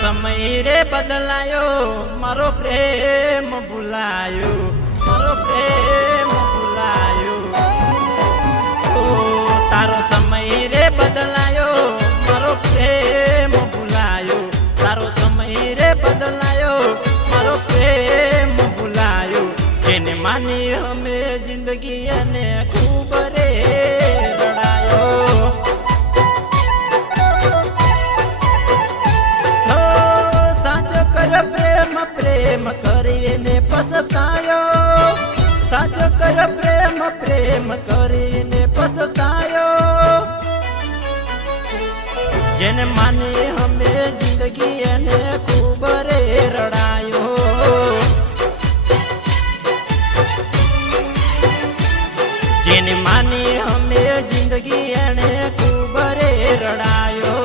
સમય રે બદલાયો, મારો પ્રેમ ભૂલાયો, મારો પ્રેમ ભૂલાયો. ઓ તારો સમય રે બદલાયો, મારો પ્રેમ ભૂલાયો, તારો સમય રે બદલાયો, મારો પ્રેમ ભૂલાયો. જેને માની અમે જિંદગી અને ખૂબ રે રડાયો. પ્રેમ પ્રેમ કરીને પસતાયો, સાચો કર પ્રેમ પ્રેમ કરીને પસતાયો. જેને માની અમે જિંદગી એને ખૂબ રે રડાયો. જેને માની અમે જિંદગી એને ખૂબ રે રડાયો.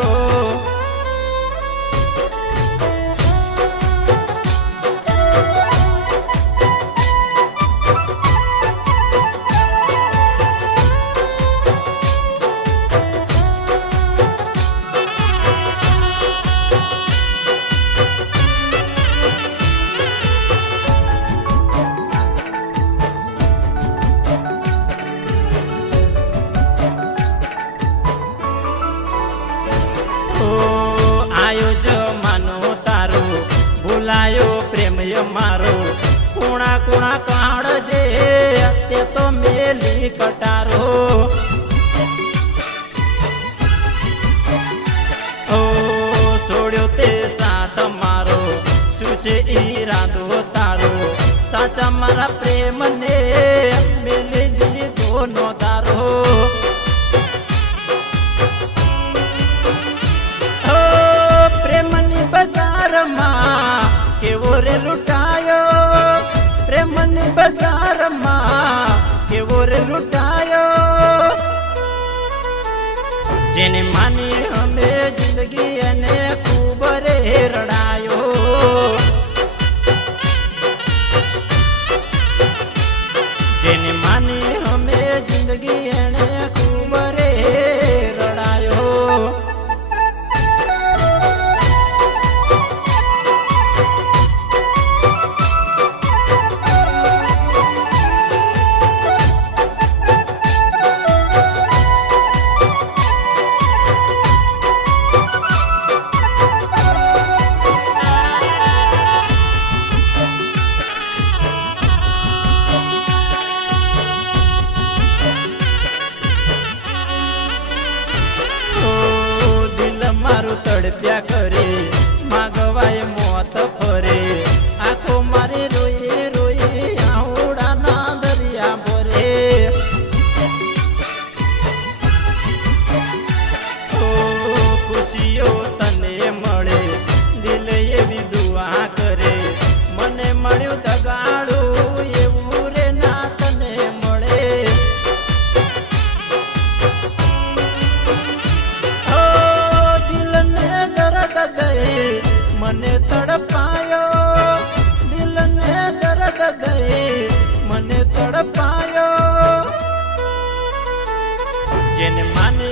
ભૂલાયો પ્રેમ મારો, કુણા કુણા કાળજે તે તો મેલી કટારો. ઓ છોડ્યો તે સાથ મારો, શું છે ઈરાદો તારો, સાચા મારા પ્રેમને મેલી દીધો નો તારો. પ્રેમની બજારમાં કેવો રે લૂંટાયો, પ્રેમની બજારમાં કેવો રે લૂંટાયો. જેને માની અમે જિંદગી અને ખૂબ રે રડાયો. જેને માની અમે જિંદગી એને ખૂબ રે રડાયો. મારું તડપ્યા કરે, માગવાય મોત ફરે, આંખો મારી રોઈ રોઈ આહુડાના દરિયા ભરે. ઓ ખુશીઓ તને મળે, દિલ એવી દુઆ કરે, મને મળ્યું દગાડું એવું રે ના તને મળે. મને તડપાયો, દિલને દર્દ ગઈ મને તડપાયો. જેને માને